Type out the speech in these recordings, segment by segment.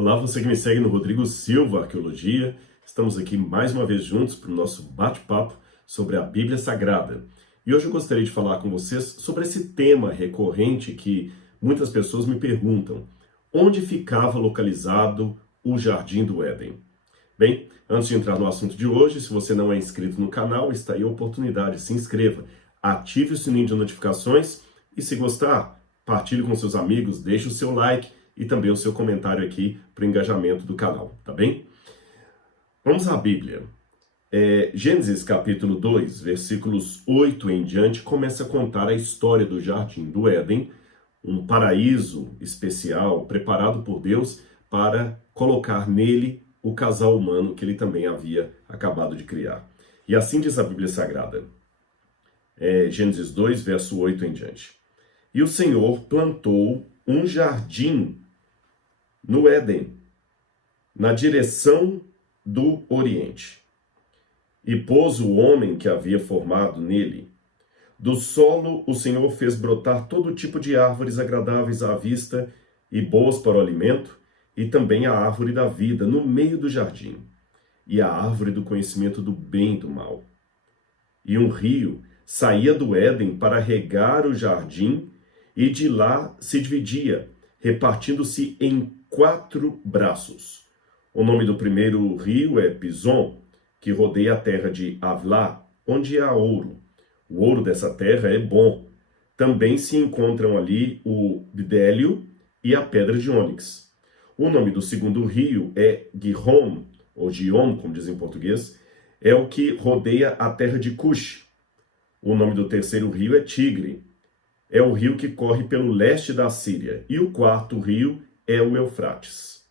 Olá, você que me segue no Rodrigo Silva Arqueologia. Estamos aqui mais uma vez juntos para o nosso bate-papo sobre a Bíblia Sagrada. E hoje eu gostaria de falar com vocês sobre esse tema recorrente que muitas pessoas me perguntam: onde ficava localizado o Jardim do Éden? Bem, antes de entrar no assunto de hoje, se você não é inscrito no canal, está aí a oportunidade, se inscreva, ative o sininho de notificações e, se gostar, partilhe com seus amigos, deixe o seu like e também o seu comentário aqui para o engajamento do canal, tá bem? Vamos à Bíblia. Gênesis capítulo 2, versículos 8 em diante, começa a contar a história do Jardim do Éden, um paraíso especial preparado por Deus para colocar nele o casal humano que ele também havia acabado de criar. E assim diz a Bíblia Sagrada, Gênesis 2, verso 8 em diante. E o Senhor plantou um jardim no Éden, na direção do Oriente, e pôs o homem que havia formado nele. Do solo o Senhor fez brotar todo tipo de árvores agradáveis à vista e boas para o alimento, e também a árvore da vida no meio do jardim, e a árvore do conhecimento do bem e do mal. E um rio saía do Éden para regar o jardim, e de lá se dividia, repartindo-se em 4 braços. O nome do primeiro rio é Pison, que rodeia a terra de Havilá, onde há ouro. O ouro dessa terra é bom. Também se encontram ali o bidélio e a pedra de ônix. O nome do segundo rio é Gihon, ou Gion, como dizem em português, é o que rodeia a terra de Cush. O nome do terceiro rio é Tigre. É o rio que corre pelo leste da Síria. E o quarto rio é o Eufrates.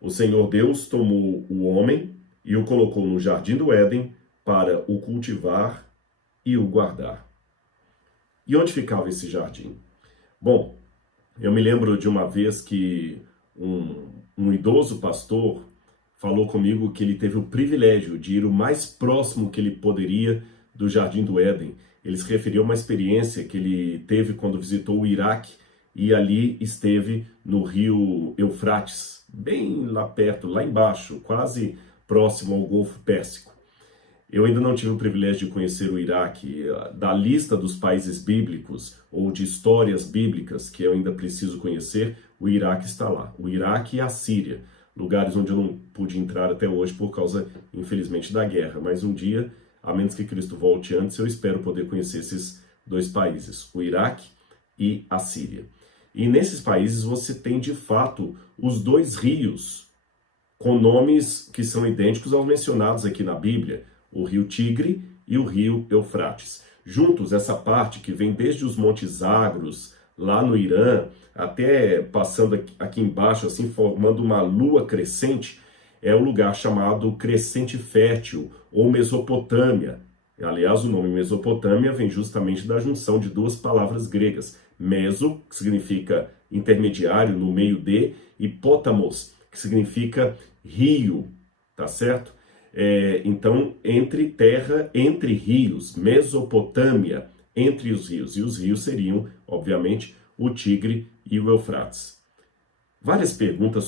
O Senhor Deus tomou o homem e o colocou no jardim do Éden para o cultivar e o guardar. E onde ficava esse jardim? Bom, eu me lembro de uma vez que um idoso pastor falou comigo que ele teve o privilégio de ir o mais próximo que ele poderia do Jardim do Éden. Ele se referiu a uma experiência que ele teve quando visitou o Iraque e ali esteve no rio Eufrates, bem lá perto, lá embaixo, quase próximo ao Golfo Pérsico. Eu ainda não tive o privilégio de conhecer o Iraque. Da lista dos países bíblicos ou de histórias bíblicas que eu ainda preciso conhecer, o Iraque está lá. O Iraque e a Síria, lugares onde eu não pude entrar até hoje por causa, infelizmente, da guerra. Mas um dia, a menos que Cristo volte antes, eu espero poder conhecer esses 2 países, o Iraque e a Síria. E nesses países você tem, de fato, os 2 rios, com nomes que são idênticos aos mencionados aqui na Bíblia, o rio Tigre e o rio Eufrates. Juntos, essa parte que vem desde os Montes Zagros, lá no Irã, até passando aqui embaixo, assim, formando uma lua crescente, é o lugar chamado Crescente Fértil, ou Mesopotâmia. Aliás, o nome Mesopotâmia vem justamente da junção de 2 palavras gregas. Meso, que significa intermediário, no meio de, e potamos, que significa rio, tá certo? Então, entre terra, entre rios, Mesopotâmia, entre os rios. E os rios seriam, obviamente, o Tigre e o Eufrates. Várias perguntas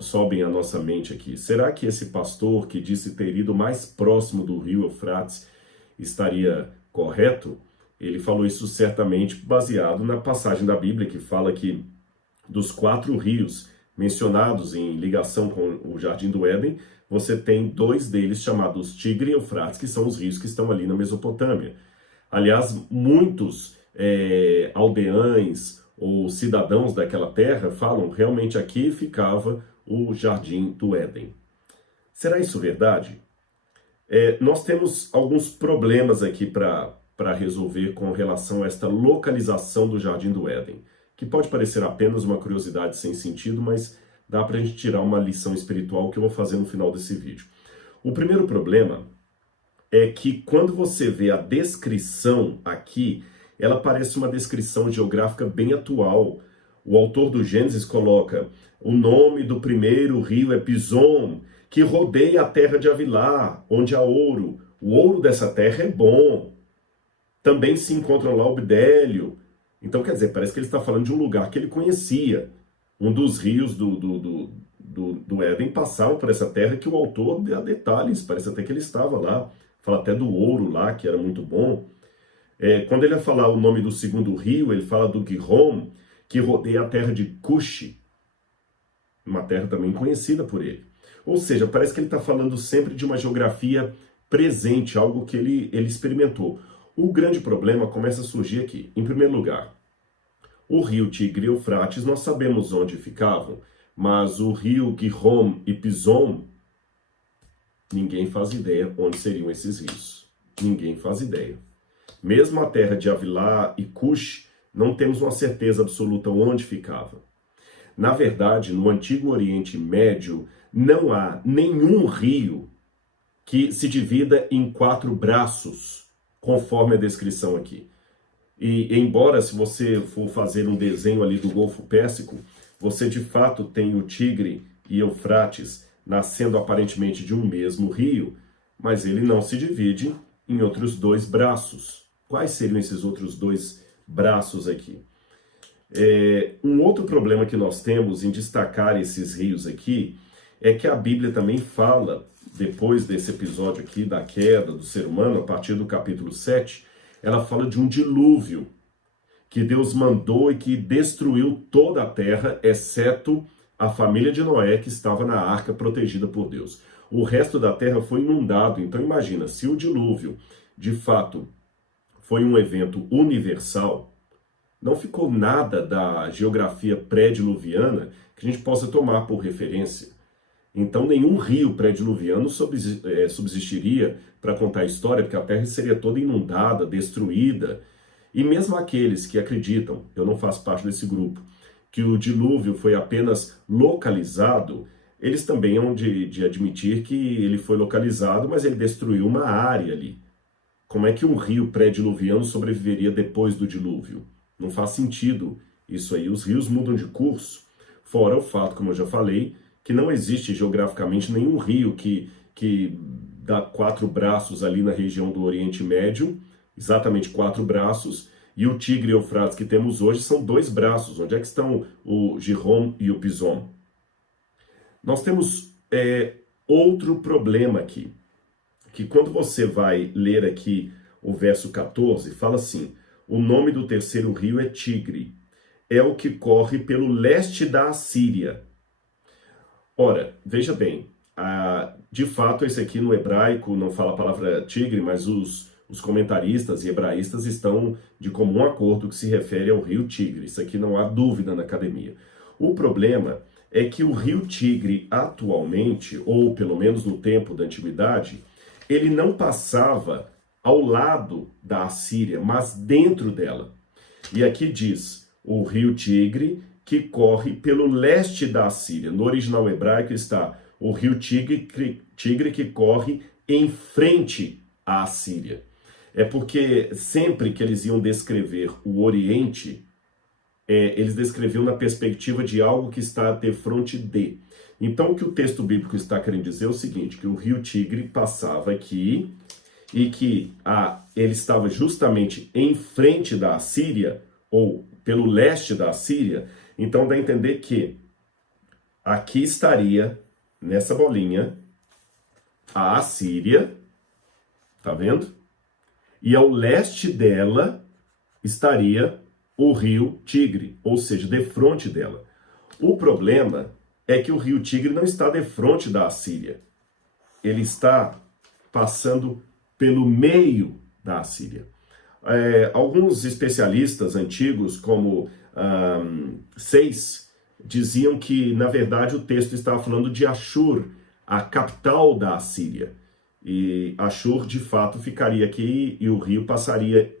sobem à nossa mente aqui. Será que esse pastor que disse ter ido mais próximo do rio Eufrates estaria correto? Ele falou isso certamente baseado na passagem da Bíblia que fala que dos 4 rios mencionados em ligação com o Jardim do Éden, você tem 2 deles chamados Tigre e Eufrates, que são os rios que estão ali na Mesopotâmia. Aliás, muitos aldeães ou cidadãos daquela terra falam, realmente aqui ficava o Jardim do Éden. Será isso verdade? Nós temos alguns problemas aqui para resolver com relação a esta localização do Jardim do Éden, que pode parecer apenas uma curiosidade sem sentido, mas dá para a gente tirar uma lição espiritual que eu vou fazer no final desse vídeo. O primeiro problema é que quando você vê a descrição aqui, ela parece uma descrição geográfica bem atual. O autor do Gênesis coloca: o nome do primeiro rio é Pison, que rodeia a terra de Havilá, onde há ouro. O ouro dessa terra é bom. Também se encontram lá o bidélio. Então, quer dizer, parece que ele está falando de um lugar que ele conhecia. Um dos rios do Éden passavam por essa terra que o autor dá detalhes, parece até que ele estava lá, fala até do ouro lá, que era muito bom. Quando ele vai falar o nome do segundo rio, ele fala do Gihon, que rodeia a terra de Cush, uma terra também conhecida por ele. Ou seja, parece que ele está falando sempre de uma geografia presente, algo que ele experimentou. O grande problema começa a surgir aqui. Em primeiro lugar, o rio Tigre e Eufrates, nós sabemos onde ficavam, mas o rio Gihon e Pison, ninguém faz ideia onde seriam esses rios. Ninguém faz ideia. Mesmo a terra de Avilá e Cush, não temos uma certeza absoluta onde ficava. Na verdade, no Antigo Oriente Médio, não há nenhum rio que se divida em 4 braços, conforme a descrição aqui. E embora, se você for fazer um desenho ali do Golfo Pérsico, você de fato tem o Tigre e Eufrates nascendo aparentemente de um mesmo rio, mas ele não se divide em outros 2 braços. Quais seriam esses outros 2 braços aqui? Um outro problema que nós temos em destacar esses rios aqui é que a Bíblia também fala, depois desse episódio aqui da queda do ser humano, a partir do capítulo 7, ela fala de um dilúvio que Deus mandou e que destruiu toda a terra, exceto a família de Noé, que estava na arca protegida por Deus. O resto da terra foi inundado. Então imagina, se o dilúvio de fato foi um evento universal, não ficou nada da geografia pré-diluviana que a gente possa tomar por referência. Então nenhum rio pré-diluviano subsistiria para contar a história, porque a terra seria toda inundada, destruída. E mesmo aqueles que acreditam, eu não faço parte desse grupo, que o dilúvio foi apenas localizado, eles também hão de admitir que ele foi localizado, mas ele destruiu uma área ali. Como é que um rio pré-diluviano sobreviveria depois do dilúvio? Não faz sentido isso aí. Os rios mudam de curso, fora o fato, como eu já falei, que não existe geograficamente nenhum rio que dá 4 braços ali na região do Oriente Médio, exatamente 4 braços, e o Tigre e o Eufrates que temos hoje são 2 braços. Onde é que estão o Gihon e o Pison? Nós temos outro problema aqui, que quando você vai ler aqui o verso 14, fala assim: o nome do terceiro rio é Tigre, é o que corre pelo leste da Assíria. Ora, veja bem, de fato esse aqui no hebraico não fala a palavra tigre, mas os comentaristas e hebraístas estão de comum acordo que se refere ao rio Tigre. Isso aqui não há dúvida na academia. O problema é que o rio Tigre atualmente, ou pelo menos no tempo da antiguidade, ele não passava ao lado da Assíria, mas dentro dela. E aqui diz, o rio Tigre que corre pelo leste da Assíria. No original hebraico está o rio Tigre que corre em frente à Assíria. É porque sempre que eles iam descrever o Oriente, eles descreviam na perspectiva de algo que está de frente de. Então o que o texto bíblico está querendo dizer é o seguinte, que o rio Tigre passava aqui e que ele estava justamente em frente da Assíria, ou pelo leste da Assíria. Então dá a entender que aqui estaria, nessa bolinha, a Assíria, tá vendo? E ao leste dela estaria o rio Tigre, ou seja, defronte dela. O problema é que o rio Tigre não está defronte da Assíria. Ele está passando pelo meio da Assíria. Alguns especialistas antigos, como Seis, diziam que, na verdade, o texto estava falando de Ashur, a capital da Assíria. E Ashur, de fato, ficaria aqui e o rio passaria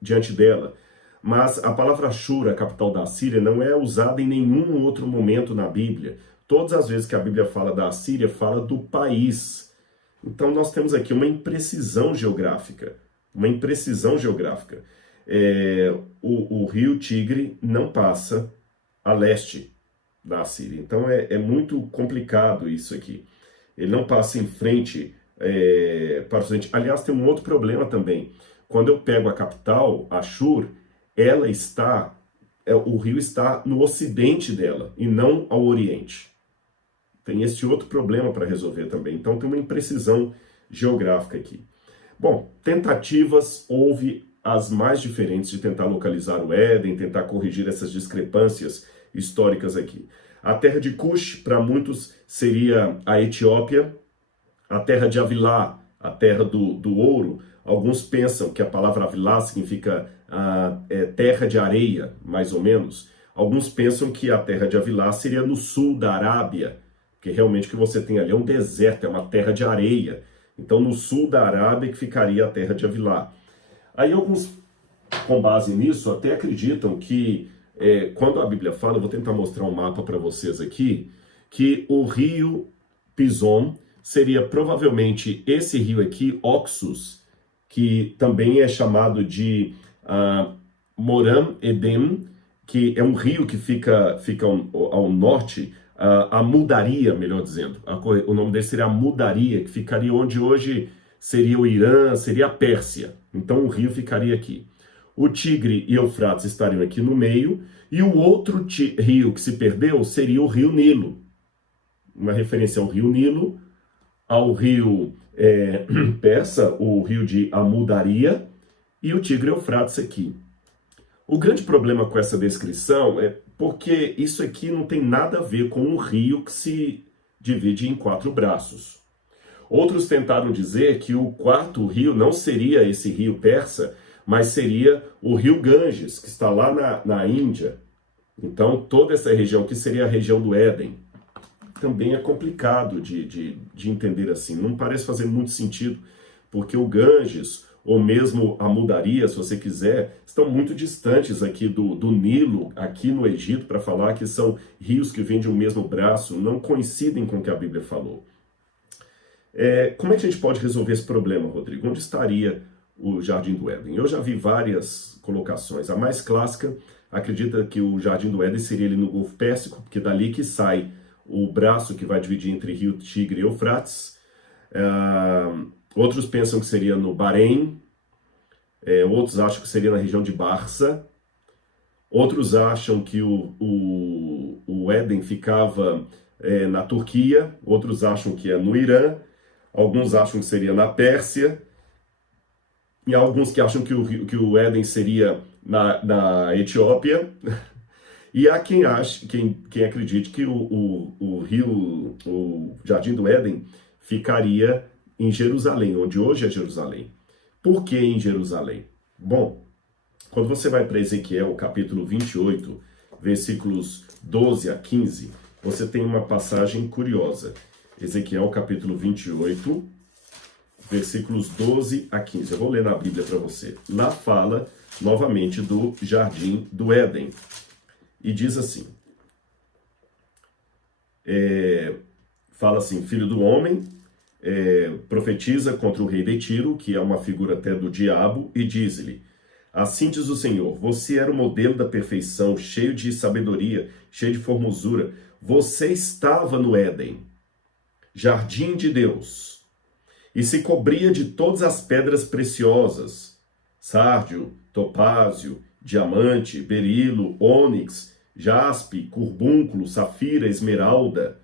diante dela. Mas a palavra Ashur, a capital da Assíria, não é usada em nenhum outro momento na Bíblia. Todas as vezes que a Bíblia fala da Assíria, fala do país. Então nós temos aqui uma imprecisão geográfica. Uma imprecisão geográfica. O rio Tigre não passa a leste da Assíria. Então é muito complicado isso aqui. Ele não passa em frente para o ocidente. Aliás, tem um outro problema também. Quando eu pego a capital, Ashur, ela está o rio está no ocidente dela e não ao oriente. Tem esse outro problema para resolver também. Então tem uma imprecisão geográfica aqui. Bom, tentativas houve as mais diferentes de tentar localizar o Éden, tentar corrigir essas discrepâncias históricas aqui. A terra de Cush, para muitos, seria a Etiópia. A terra de Avilá, a terra do ouro. Alguns pensam que a palavra Avilá significa terra de areia, mais ou menos. Alguns pensam que a terra de Avilá seria no sul da Arábia, porque realmente o que você tem ali é um deserto, é uma terra de areia. Então, no sul da Arábia que ficaria a terra de Avilá. Aí alguns, com base nisso, até acreditam que, quando a Bíblia fala, eu vou tentar mostrar um mapa para vocês aqui, que o rio Pison seria provavelmente esse rio aqui, Oxus, que também é chamado de Moram Edem, que é um rio que fica ao norte, a Mudaria, melhor dizendo. O nome dele seria a Mudaria, que ficaria onde hoje seria o Irã, seria a Pérsia. Então o rio ficaria aqui. O Tigre e Eufrates estariam aqui no meio, e o outro rio que se perdeu seria o rio Nilo. Uma referência ao rio Nilo, ao rio persa, o rio de Amudaria, e o Tigre Eufrates aqui. O grande problema com essa descrição é porque isso aqui não tem nada a ver com um rio que se divide em 4 braços. Outros tentaram dizer que o quarto rio não seria esse rio persa, mas seria o rio Ganges, que está lá na Índia. Então, toda essa região, que seria a região do Éden, também é complicado de entender assim. Não parece fazer muito sentido, porque o Ganges, ou mesmo a Mudaria, se você quiser, estão muito distantes aqui do Nilo, aqui no Egito, para falar que são rios que vêm de um mesmo braço, não coincidem com o que a Bíblia falou. Como é que a gente pode resolver esse problema, Rodrigo? Onde estaria o Jardim do Éden? Eu já vi várias colocações. A mais clássica acredita que o Jardim do Éden seria ali no Golfo Pérsico, porque dali que sai o braço que vai dividir entre Rio Tigre e Eufrates. Outros pensam que seria no Bahrein. Outros acham que seria na região de Barça. Outros acham que o Éden ficava na Turquia. Outros acham que é no Irã. Alguns acham que seria na Pérsia. E há alguns que acham que o Éden seria na Etiópia. E há quem acredite que o Jardim do Éden ficaria em Jerusalém, onde hoje é Jerusalém. Por que em Jerusalém? Bom, quando você vai para Ezequiel, capítulo 28, versículos 12 a 15, você tem uma passagem curiosa. Ezequiel, capítulo 28, versículos 12 a 15. Eu vou ler na Bíblia para você. Lá fala, novamente, do Jardim do Éden. E diz assim, fala assim, filho do homem, profetiza contra o rei de Tiro, que é uma figura até do diabo, e diz-lhe, assim diz o Senhor, você era o modelo da perfeição, cheio de sabedoria, cheio de formosura, você estava no Éden, jardim de Deus, e se cobria de todas as pedras preciosas, sárdio, topázio, diamante, berilo, ônix, jaspe, curbúnculo, safira, esmeralda.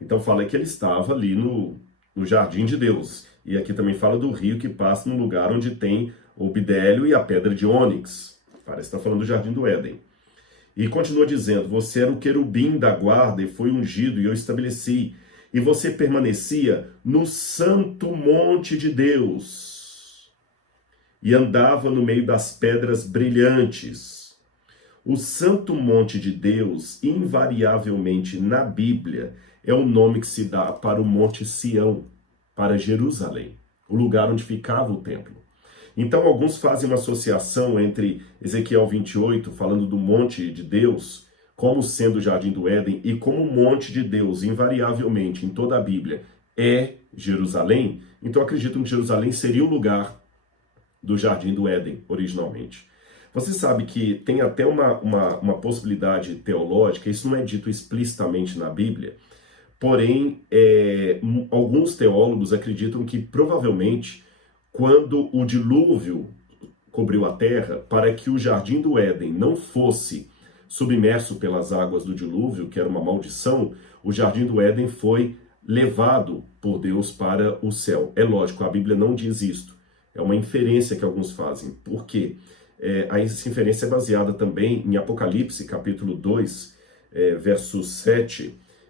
Então fala que ele estava ali no jardim de Deus. E aqui também fala do rio que passa no lugar onde tem o bidélio e a pedra de ônix. Parece que está falando do jardim do Éden. E continua dizendo, você era o querubim da guarda e foi ungido e eu estabeleci. E você permanecia no santo monte de Deus. E andava no meio das pedras brilhantes. O santo monte de Deus, invariavelmente na Bíblia, é o nome que se dá para o Monte Sião, para Jerusalém, o lugar onde ficava o templo. Então alguns fazem uma associação entre Ezequiel 28, falando do monte de Deus, como sendo o Jardim do Éden, e como o monte de Deus, invariavelmente, em toda a Bíblia, é Jerusalém. Então acreditam que Jerusalém seria o lugar do Jardim do Éden, originalmente. Você sabe que tem até uma possibilidade teológica, isso não é dito explicitamente na Bíblia, porém, alguns teólogos acreditam que provavelmente, quando o dilúvio cobriu a terra, para que o jardim do Éden não fosse submerso pelas águas do dilúvio, que era uma maldição, o jardim do Éden foi levado por Deus para o céu. É lógico, a Bíblia não diz isto. É uma inferência que alguns fazem. Por quê? Essa inferência é baseada também em Apocalipse, capítulo 2, versos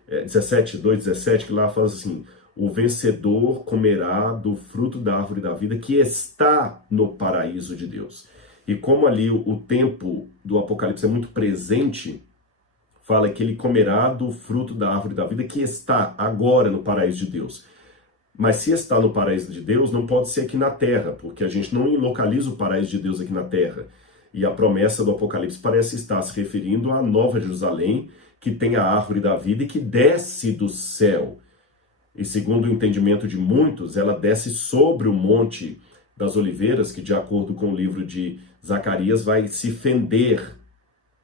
17, 2, 17, que lá fala assim: o vencedor comerá do fruto da árvore da vida que está no paraíso de Deus. E como ali o tempo do Apocalipse é muito presente, fala que ele comerá do fruto da árvore da vida que está agora no paraíso de Deus. Mas se está no paraíso de Deus, não pode ser aqui na terra, porque a gente não localiza o paraíso de Deus aqui na terra. E a promessa do Apocalipse parece estar se referindo à Nova Jerusalém, que tem a árvore da vida e que desce do céu. E segundo o entendimento de muitos, ela desce sobre o Monte das Oliveiras, que de acordo com o livro de Zacarias vai se fender.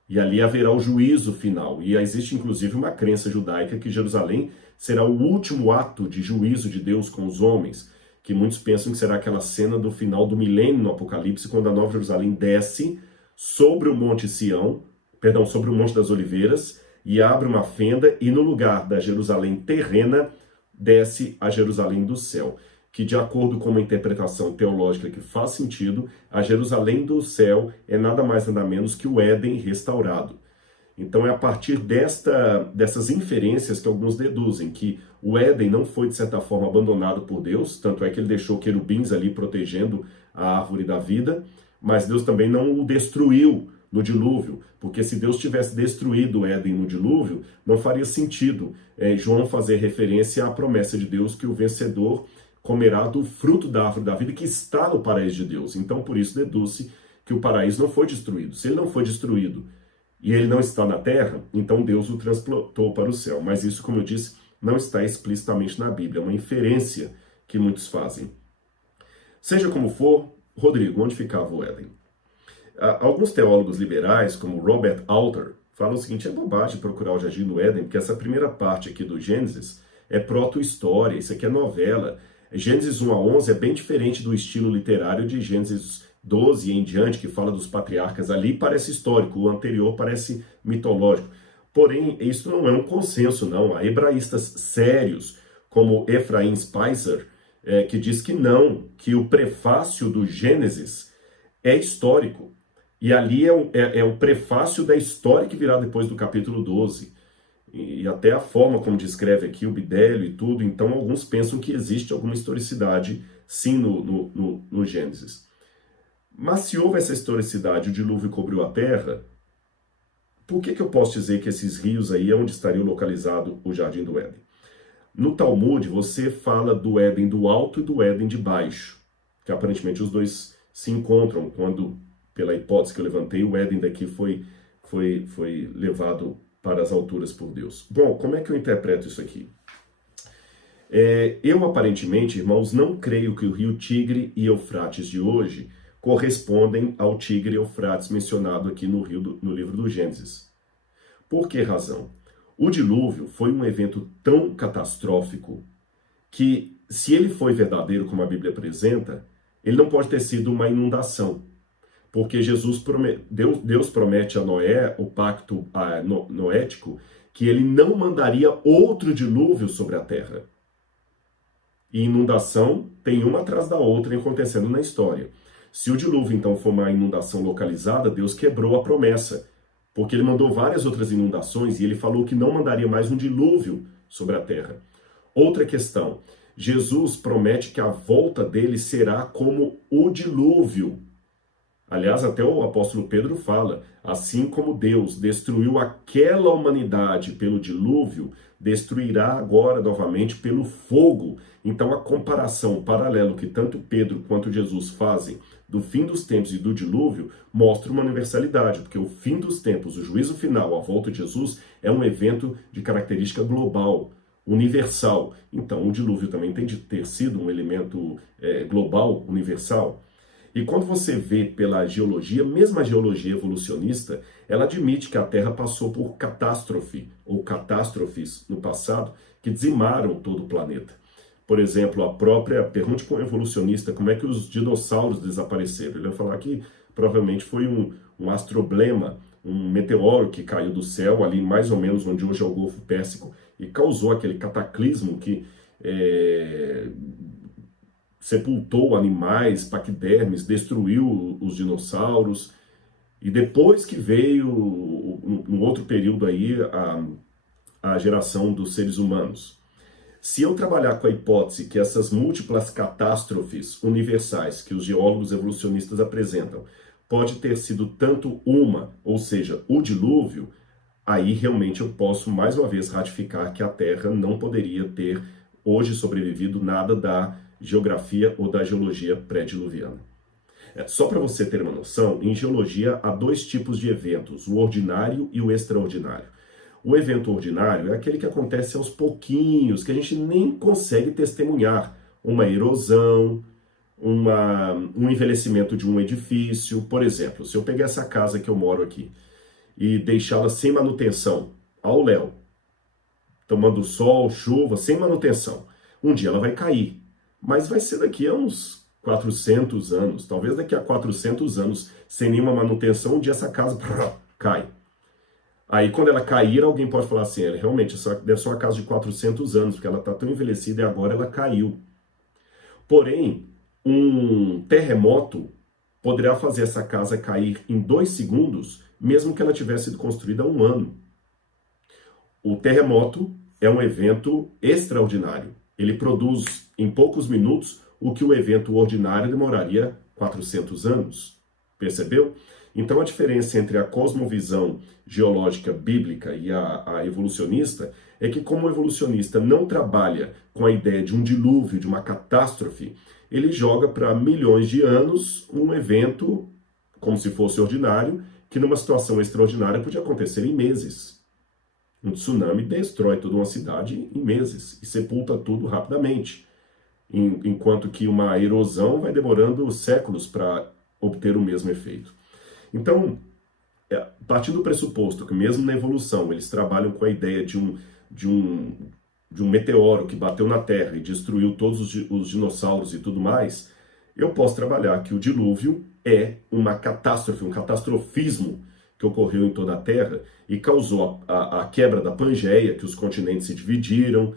E ali haverá o juízo final. E existe inclusive uma crença judaica que Jerusalém será o último ato de juízo de Deus com os homens, que muitos pensam que será aquela cena do final do milênio no Apocalipse, quando a Nova Jerusalém desce sobre o Monte Sião, sobre o Monte das Oliveiras, e abre uma fenda, e no lugar da Jerusalém terrena, desce a Jerusalém do céu, que de acordo com uma interpretação teológica que faz sentido, a Jerusalém do céu é nada mais nada menos que o Éden restaurado. Então é a partir dessas inferências que alguns deduzem que o Éden não foi de certa forma abandonado por Deus, tanto é que ele deixou querubins ali protegendo a árvore da vida, mas Deus também não o destruiu no dilúvio, porque se Deus tivesse destruído o Éden no dilúvio, não faria sentido João fazer referência à promessa de Deus que o vencedor comerá do fruto da árvore da vida que está no paraíso de Deus. Então, por isso, deduz-se que o paraíso não foi destruído. Se ele não foi destruído e ele não está na terra, então Deus o transportou para o céu. Mas isso, como eu disse, não está explicitamente na Bíblia. É uma inferência que muitos fazem. Seja como for, Rodrigo, onde ficava o Éden? Alguns teólogos liberais, como Robert Alter, falam o seguinte: é bobagem procurar o jardim do Éden, porque essa primeira parte aqui do Gênesis é proto-história, isso aqui é novela. Gênesis 1 a 11 é bem diferente do estilo literário de Gênesis 12 em diante, que fala dos patriarcas. Ali parece histórico, o anterior parece mitológico. Porém, isso não é um consenso, não. Há hebraístas sérios, como Ephraim Spicer, que diz que não, que o prefácio do Gênesis é histórico. E ali é o prefácio da história que virá depois do capítulo 12. E até a forma como descreve aqui o Bidélio e tudo, então alguns pensam que existe alguma historicidade, sim, no Gênesis. Mas se houve essa historicidade, o dilúvio cobriu a terra, por que eu posso dizer que esses rios aí é onde estaria localizado o Jardim do Éden? No Talmud, você fala do Éden do alto e do Éden de baixo, que aparentemente os dois se encontram quando, pela hipótese que eu levantei, o Éden daqui foi levado para as alturas por Deus. Bom, como é que eu interpreto isso aqui? Eu, aparentemente, irmãos, não creio que o rio Tigre e Eufrates de hoje correspondem ao Tigre e Eufrates mencionado aqui no livro do Gênesis. Por que razão? O dilúvio foi um evento tão catastrófico que, se ele foi verdadeiro como a Bíblia apresenta, ele não pode ter sido uma inundação. Porque Deus promete a Noé, o pacto noético, que ele não mandaria outro dilúvio sobre a terra. E inundação tem uma atrás da outra acontecendo na história. Se o dilúvio, então, for uma inundação localizada, Deus quebrou a promessa, porque ele mandou várias outras inundações e ele falou que não mandaria mais um dilúvio sobre a terra. Outra questão, Jesus promete que a volta dele será como o dilúvio. Aliás, até o apóstolo Pedro fala, assim como Deus destruiu aquela humanidade pelo dilúvio, destruirá agora novamente pelo fogo. Então a comparação, o paralelo que tanto Pedro quanto Jesus fazem do fim dos tempos e do dilúvio, mostra uma universalidade, porque o fim dos tempos, o juízo final, a volta de Jesus, é um evento de característica global, universal. Então o dilúvio também tem de ter sido um elemento global, universal. E quando você vê pela geologia, mesmo a geologia evolucionista, ela admite que a Terra passou por catástrofe, ou catástrofes no passado, que dizimaram todo o planeta. Por exemplo, pergunte para um evolucionista como é que os dinossauros desapareceram. Ele vai falar que provavelmente foi um astroblema, um meteoro que caiu do céu, ali mais ou menos onde hoje é o Golfo Pérsico, e causou aquele cataclismo que sepultou animais, paquidermes, destruiu os dinossauros. E depois que veio, no outro período aí, a geração dos seres humanos. Se eu trabalhar com a hipótese que essas múltiplas catástrofes universais que os geólogos evolucionistas apresentam pode ter sido tanto uma, ou seja, o dilúvio, aí realmente eu posso mais uma vez ratificar que a Terra não poderia ter hoje sobrevivido nada da geografia ou da geologia pré-diluviana. Só para você ter uma noção, em geologia há dois tipos de eventos, o ordinário e o extraordinário. O evento ordinário é aquele que acontece aos pouquinhos, que a gente nem consegue testemunhar. Uma erosão, um envelhecimento de um edifício. Por exemplo, se eu pegar essa casa que eu moro aqui e deixá-la sem manutenção, ao léu, tomando sol, chuva, sem manutenção, um dia ela vai cair. Mas vai ser daqui a uns 400 anos, talvez daqui a 400 anos, sem nenhuma manutenção, um dia essa casa cai. Aí, quando ela cair, alguém pode falar assim, realmente, essa deve ser uma casa de 400 anos, porque ela está tão envelhecida e agora ela caiu. Porém, um terremoto poderá fazer essa casa cair em 2 segundos, mesmo que ela tivesse sido construída há 1 ano. O terremoto é um evento extraordinário. Ele produz, em poucos minutos, o que o evento ordinário demoraria 400 anos. Percebeu? Então, a diferença entre a cosmovisão geológica bíblica e a evolucionista é que, como o evolucionista não trabalha com a ideia de um dilúvio, de uma catástrofe, ele joga para milhões de anos um evento, como se fosse ordinário, que numa situação extraordinária podia acontecer em meses. Um tsunami destrói toda uma cidade em meses e sepulta tudo rapidamente, enquanto que uma erosão vai demorando séculos para obter o mesmo efeito. Então, partindo do pressuposto que mesmo na evolução eles trabalham com a ideia de um meteoro que bateu na Terra e destruiu todos os dinossauros e tudo mais, eu posso trabalhar que o dilúvio é uma catástrofe, um catastrofismo que ocorreu em toda a Terra e causou a quebra da Pangeia, que os continentes se dividiram,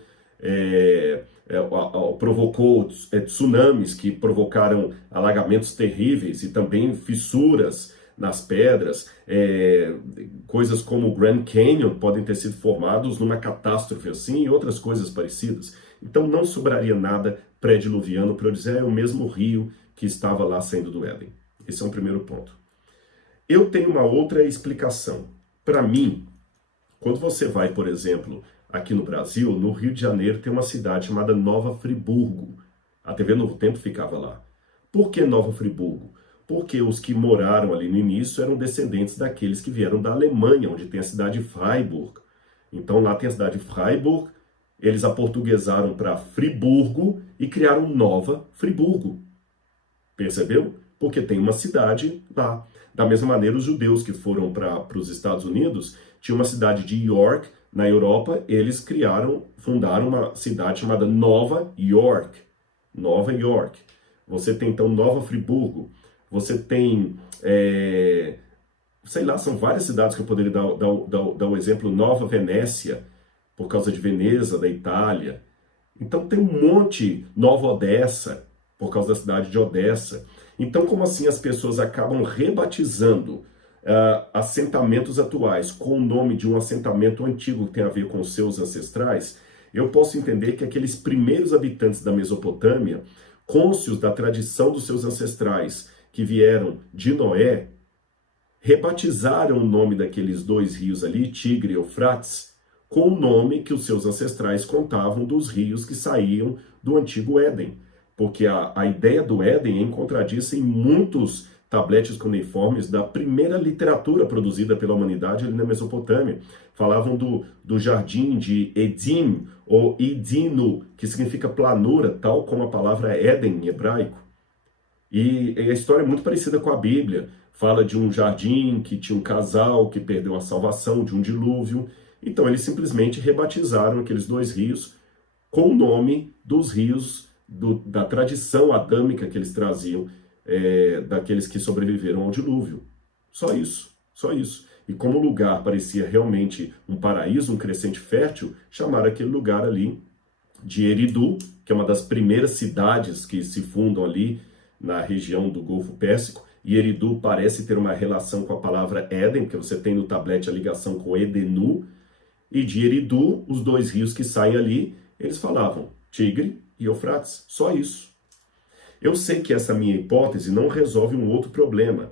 provocou tsunamis que provocaram alagamentos terríveis e também fissuras nas pedras, coisas como o Grand Canyon podem ter sido formados numa catástrofe assim e outras coisas parecidas. Então não sobraria nada pré-diluviano para eu dizer, é o mesmo rio que estava lá saindo do Éden. Esse é um primeiro ponto. Eu tenho uma outra explicação. Para mim, quando você vai, por exemplo, aqui no Brasil, no Rio de Janeiro tem uma cidade chamada Nova Friburgo. A TV Novo Tempo ficava lá. Por que Nova Friburgo? Porque os que moraram ali no início eram descendentes daqueles que vieram da Alemanha, onde tem a cidade de Freiburg. Então lá tem a cidade de Freiburg, eles aportuguesaram para Friburgo e criaram Nova Friburgo. Percebeu? Porque tem uma cidade lá. Da mesma maneira, os judeus que foram para os Estados Unidos, tinha uma cidade de York, na Europa, eles fundaram uma cidade chamada Nova York. Nova York. Você tem então Nova Friburgo. Você tem, sei lá, são várias cidades que eu poderia dar o exemplo. Nova Venécia, por causa de Veneza, da Itália. Então tem um monte, Nova Odessa, por causa da cidade de Odessa. Então, como assim as pessoas acabam rebatizando assentamentos atuais com o nome de um assentamento antigo que tem a ver com os seus ancestrais? Eu posso entender que aqueles primeiros habitantes da Mesopotâmia, cônscios da tradição dos seus ancestrais, que vieram de Noé, rebatizaram o nome daqueles 2 rios ali, Tigre e Eufrates, com o nome que os seus ancestrais contavam dos rios que saíam do antigo Éden. Porque a ideia do Éden é encontradiça em muitos tabletes cuneiformes da primeira literatura produzida pela humanidade ali na Mesopotâmia. Falavam do jardim de Edim, ou Edino, que significa planura, tal como a palavra Éden em hebraico. E a história é muito parecida com a Bíblia. Fala de um jardim que tinha um casal que perdeu a salvação de um dilúvio. Então eles simplesmente rebatizaram aqueles 2 rios com o nome dos rios da tradição adâmica que eles traziam, daqueles que sobreviveram ao dilúvio. Só isso, só isso. E como o lugar parecia realmente um paraíso, um crescente fértil, chamaram aquele lugar ali de Eridu, que é uma das primeiras cidades que se fundam ali na região do Golfo Pérsico. E Eridu parece ter uma relação com a palavra Éden, porque você tem no tablete a ligação com Edenu. E de Eridu, os dois rios que saem ali, eles falavam Tigre e Eufrates. Só isso. Eu sei que essa minha hipótese não resolve um outro problema,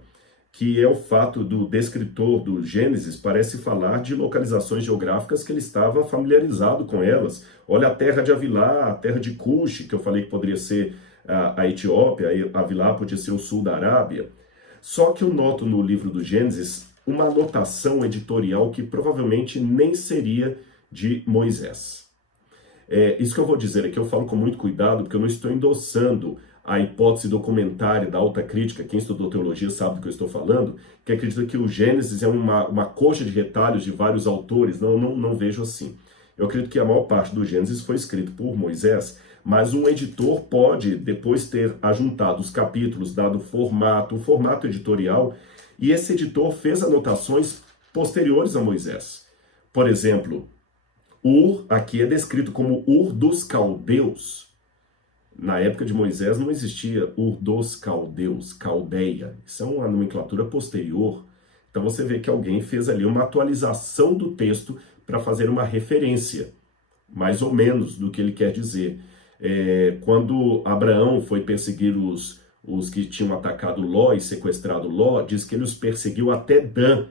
que é o fato do descritor do Gênesis parece falar de localizações geográficas que ele estava familiarizado com elas. Olha a terra de Avilá, a terra de Cush, que eu falei que poderia ser a Etiópia, Avilá podia ser o sul da Arábia. Só que eu noto no livro do Gênesis uma anotação editorial que provavelmente nem seria de Moisés. Isso que eu vou dizer aqui, eu falo com muito cuidado, porque eu não estou endossando a hipótese documentária da alta crítica. Quem estudou teologia sabe do que eu estou falando, que acredita que o Gênesis é uma coxa de retalhos de vários autores. Não vejo assim. Eu acredito que a maior parte do Gênesis foi escrito por Moisés, mas um editor pode depois ter ajuntado os capítulos, dado o formato editorial, e esse editor fez anotações posteriores a Moisés. Por exemplo, Ur aqui é descrito como Ur dos Caldeus. Na época de Moisés não existia Ur dos Caldeus, Caldeia. Isso é uma nomenclatura posterior. Então você vê que alguém fez ali uma atualização do texto para fazer uma referência, mais ou menos, do que ele quer dizer. Quando Abraão foi perseguir os que tinham atacado Ló e sequestrado Ló, diz que ele os perseguiu até Dan.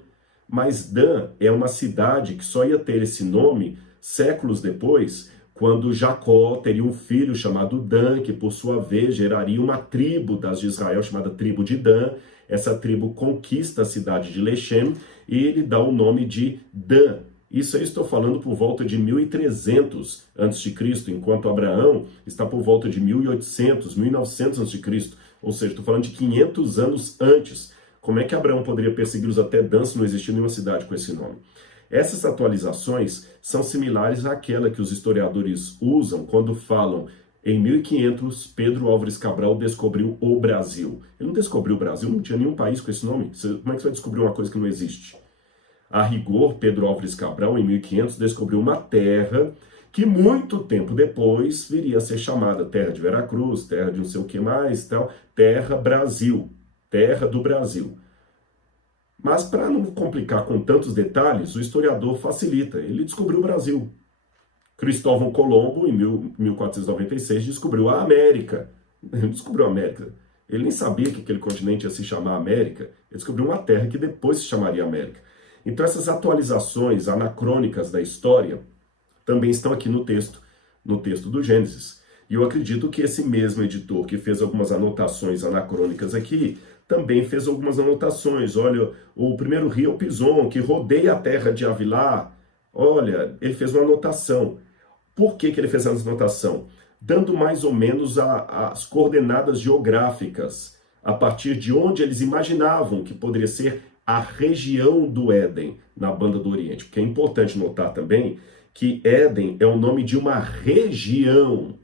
Mas Dan é uma cidade que só ia ter esse nome séculos depois, quando Jacó teria um filho chamado Dan, que por sua vez geraria uma tribo das de Israel chamada tribo de Dan. Essa tribo conquista a cidade de Lechem e ele dá o nome de Dan. Isso eu estou falando por volta de 1300 a.C., enquanto Abraão está por volta de 1800, 1900 a.C., ou seja, estou falando de 500 anos antes. Como é que Abraão poderia persegui-los até Dan se não existia nenhuma cidade com esse nome? Essas atualizações são similares àquela que os historiadores usam quando falam em 1500, Pedro Álvares Cabral descobriu o Brasil. Ele não descobriu o Brasil, não tinha nenhum país com esse nome. Como é que você vai descobrir uma coisa que não existe? A rigor, Pedro Álvares Cabral, em 1500, descobriu uma terra que muito tempo depois viria a ser chamada Terra de Veracruz, Terra de não sei o que mais, tal, Terra Brasil, Terra do Brasil. Mas para não complicar com tantos detalhes, o historiador facilita. Ele descobriu o Brasil. Cristóvão Colombo, em 1496, descobriu a América. Ele descobriu a América. Ele nem sabia que aquele continente ia se chamar América. Ele descobriu uma terra que depois se chamaria América. Então essas atualizações anacrônicas da história também estão aqui no texto do Gênesis. E eu acredito que esse mesmo editor que fez algumas anotações anacrônicas aqui, também fez algumas anotações. Olha, o primeiro rio é o Pison, que rodeia a terra de Avilá. Olha, ele fez uma anotação. Por que ele fez essa anotação? Dando mais ou menos as coordenadas geográficas, a partir de onde eles imaginavam que poderia ser a região do Éden, na Banda do Oriente. Porque é importante notar também que Éden é o nome de uma região.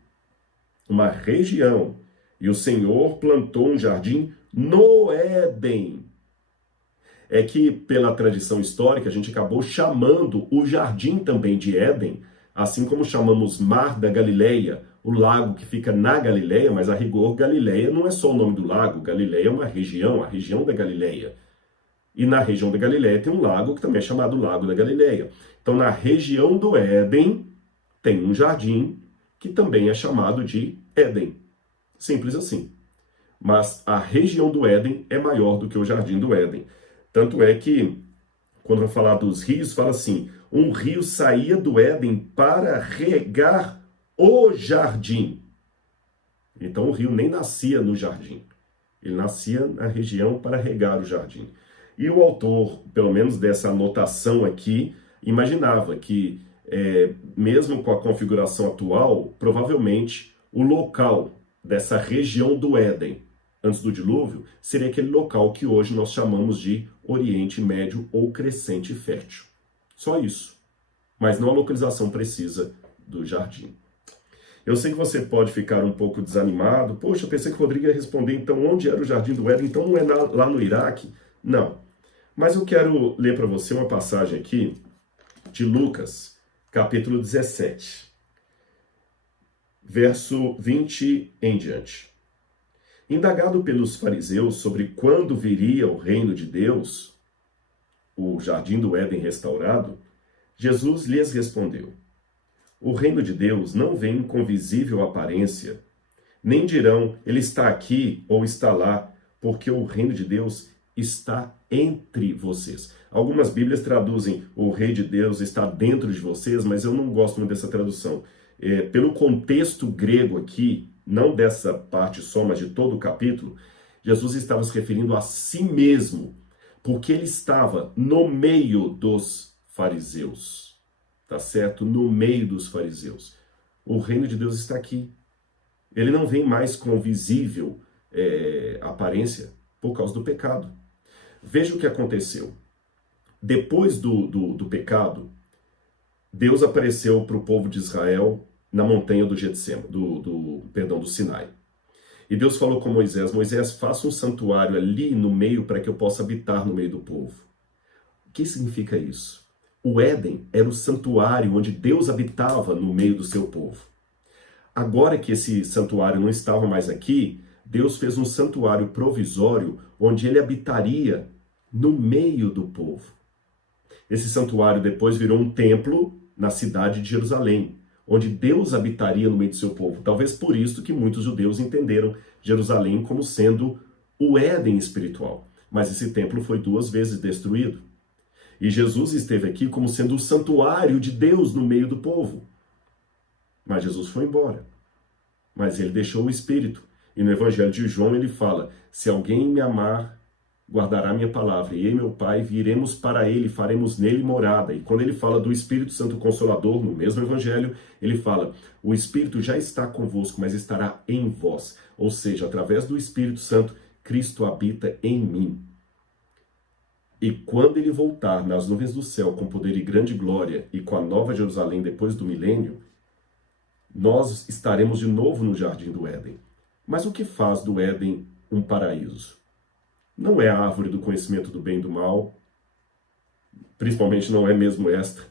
Uma região. E o Senhor plantou um jardim no Éden. É que, pela tradição histórica, a gente acabou chamando o jardim também de Éden, assim como chamamos Mar da Galileia, o lago que fica na Galileia, mas a rigor, Galileia não é só o nome do lago, Galileia é uma região, a região da Galileia. E na região da Galileia tem um lago que também é chamado Lago da Galileia. Então, na região do Éden, tem um jardim que também é chamado de Éden. Simples assim. Mas a região do Éden é maior do que o jardim do Éden. Tanto é que, quando vai falar dos rios, fala assim, um rio saía do Éden para regar o jardim. Então o rio nem nascia no jardim. Ele nascia na região para regar o jardim. E o autor, pelo menos dessa anotação aqui, imaginava que, mesmo com a configuração atual, provavelmente o local dessa região do Éden, antes do dilúvio, seria aquele local que hoje nós chamamos de Oriente Médio ou Crescente Fértil. Só isso. Mas não a localização precisa do jardim. Eu sei que você pode ficar um pouco desanimado. Poxa, eu pensei que o Rodrigo ia responder, então onde era o Jardim do Éden? Então não é lá no Iraque? Não. Mas eu quero ler para você uma passagem aqui de Lucas, capítulo 17, verso 20 em diante. Indagado pelos fariseus sobre quando viria o reino de Deus, o Jardim do Éden restaurado, Jesus lhes respondeu: o reino de Deus não vem com visível aparência, nem dirão, ele está aqui ou está lá, porque o reino de Deus está entre vocês. Algumas Bíblias traduzem, o reino de Deus está dentro de vocês, mas eu não gosto muito dessa tradução. Pelo contexto grego aqui, não dessa parte só, mas de todo o capítulo, Jesus estava se referindo a si mesmo, porque ele estava no meio dos fariseus. Tá certo? No meio dos fariseus. O reino de Deus está aqui. Ele não vem mais com visível aparência por causa do pecado. Veja o que aconteceu. Depois do pecado, Deus apareceu para o povo de Israel na montanha do Getsem, do Sinai. E Deus falou com Moisés: Moisés, faça um santuário ali no meio para que eu possa habitar no meio do povo. O que significa isso? O Éden era o santuário onde Deus habitava no meio do seu povo. Agora que esse santuário não estava mais aqui, Deus fez um santuário provisório onde ele habitaria no meio do povo. Esse santuário depois virou um templo na cidade de Jerusalém, onde Deus habitaria no meio do seu povo. Talvez por isso que muitos judeus entenderam Jerusalém como sendo o Éden espiritual. Mas esse templo foi 2 vezes destruído. E Jesus esteve aqui como sendo o santuário de Deus no meio do povo. Mas Jesus foi embora. Mas ele deixou o Espírito. E no Evangelho de João ele fala: se alguém me amar, guardará minha palavra. E eu e meu Pai viremos para ele, faremos nele morada. E quando ele fala do Espírito Santo Consolador, no mesmo Evangelho, ele fala: o Espírito já está convosco, mas estará em vós. Ou seja, através do Espírito Santo, Cristo habita em mim. E quando ele voltar nas nuvens do céu com poder e grande glória e com a nova Jerusalém depois do milênio, nós estaremos de novo no Jardim do Éden. Mas o que faz do Éden um paraíso? Não é a árvore do conhecimento do bem e do mal, principalmente não é mesmo esta.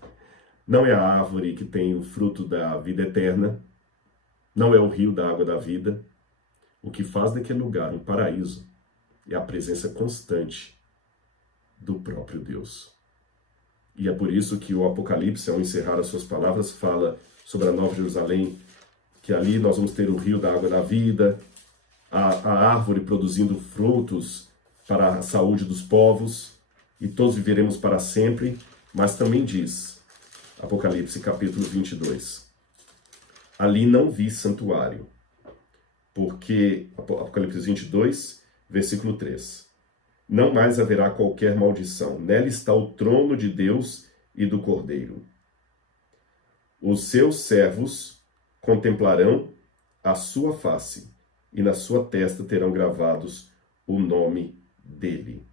Não é a árvore que tem o fruto da vida eterna. Não é o rio da água da vida. O que faz daquele lugar um paraíso é a presença constante do próprio Deus. E é por isso que o Apocalipse, ao encerrar as suas palavras, fala sobre a Nova Jerusalém, que ali nós vamos ter o rio da água da vida, a árvore produzindo frutos para a saúde dos povos, e todos viveremos para sempre. Mas também diz, Apocalipse capítulo 22, ali não vi santuário, porque, Apocalipse 22, versículo 3, não mais haverá qualquer maldição. Nela está o trono de Deus e do Cordeiro. Os seus servos contemplarão a sua face, e na sua testa terão gravados o nome dele.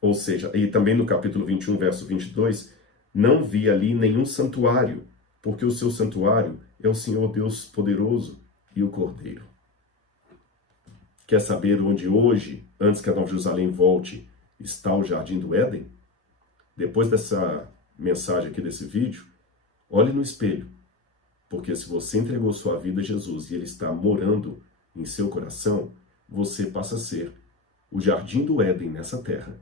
Ou seja, e também no capítulo 21, verso 22, não vi ali nenhum santuário, porque o seu santuário é o Senhor Deus poderoso e o Cordeiro. Quer saber onde hoje, antes que a Nova Jerusalém volte, está o Jardim do Éden? Depois dessa mensagem aqui, desse vídeo, olhe no espelho. Porque se você entregou sua vida a Jesus e Ele está morando em seu coração, você passa a ser o Jardim do Éden nessa terra.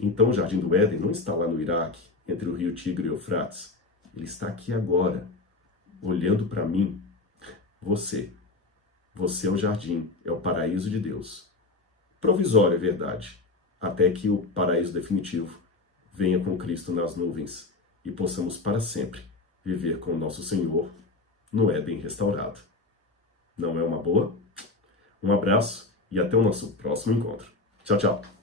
Então o Jardim do Éden não está lá no Iraque, entre o rio Tigre e o Eufrates. Ele está aqui agora, olhando para mim, você. Você é o jardim, é o paraíso de Deus. Provisório, é verdade, até que o paraíso definitivo venha com Cristo nas nuvens e possamos para sempre viver com o nosso Senhor no Éden restaurado. Não é uma boa? Um abraço e até o nosso próximo encontro. Tchau, tchau.